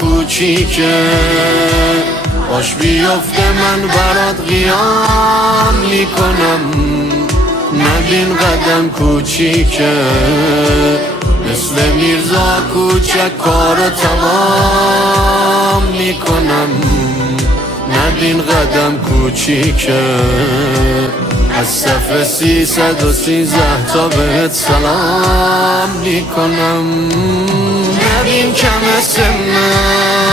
کوچیکه، باش بیفته من برات قیام میکنم. نبین قدم کوچیکه، مثل میرزا کوچک کارو تمام میکنم. نبین قدم کوچیکه، از صف 313 تا بهت سلام میکنم. نبین کم سنم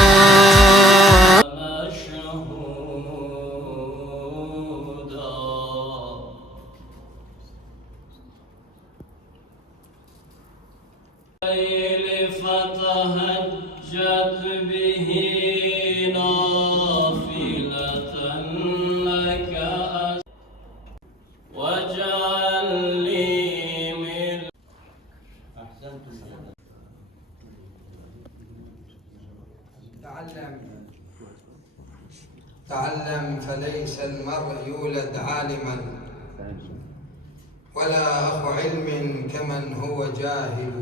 فتهجت به نافلة لك واجعل لي من تعلم فليس المرء يولد عالما ولا أخو علم كمن هو جاهل،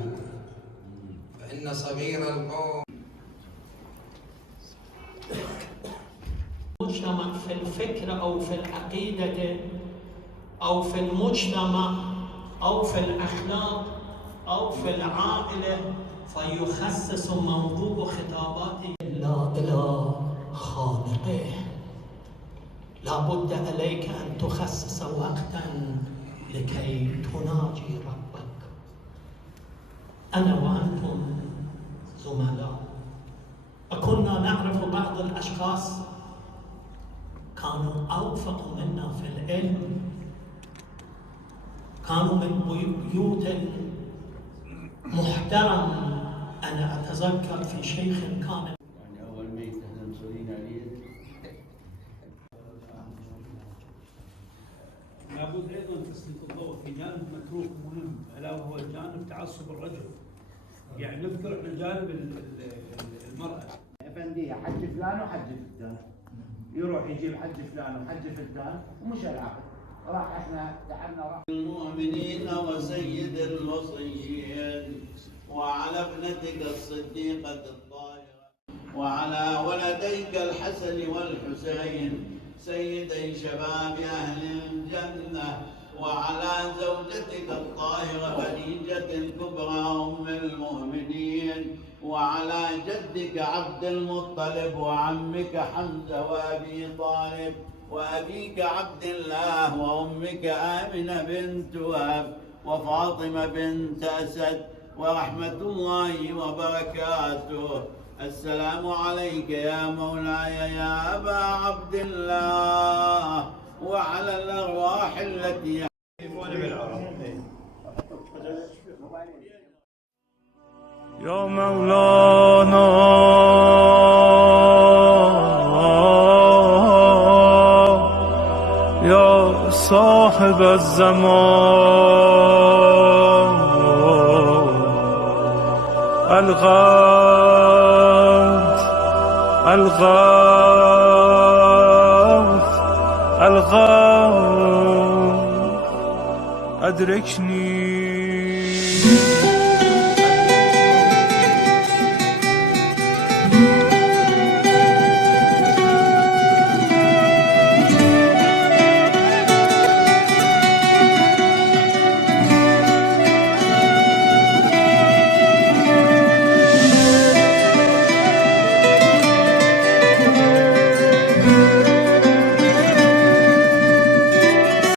فإن صغير القوم المجتمع في الفكر أو في العقيدة أو في المجتمع أو في الأخلاق أو في العائلة، فيخصص موضوع خطاباته إلا إلى خالقه. لا بد عليك أن تخصص وقتا لكي تناجي ربك. أنا وأنتم زملاء، وكنا نعرف بعض الأشخاص كانوا أوفق منا في العلم، كانوا من بيوت محترم. أنا أتذكر في شيخ كان أول بيت احنا مسؤولين عليه. لابد ايضا تسليط الضوء في جانب متروك مهم، الا وهو الجانب تعصب الرجل. يعني نذكر احنا جانب المراه. افنديه حج فلان وحج فلان، يروح يجيب حج فلان وحج فلان ومش العقد. راح احنا دعمنا راح المؤمنين وسيد الوصيين، وعلى ابنتك الصديقة الطاهرة، وعلى ولديك الحسن والحسين سيدي شباب أهل الجنة، وعلى زوجتك الطاهرة خديجة الكبرى أم المؤمنين، وعلى جدك عبد المطلب وعمك حمزة وأبي طالب وأبيك عبد الله وأمك آمنة بنت وهب وفاطمة بنت أسد، ورحمة الله وبركاته. السلام عليك يا مولاي يا أبا عبد الله، وعلى الأرواح التي يا مولانا يا صاحب الزمان، الغوث الغوث الغوث أدركني.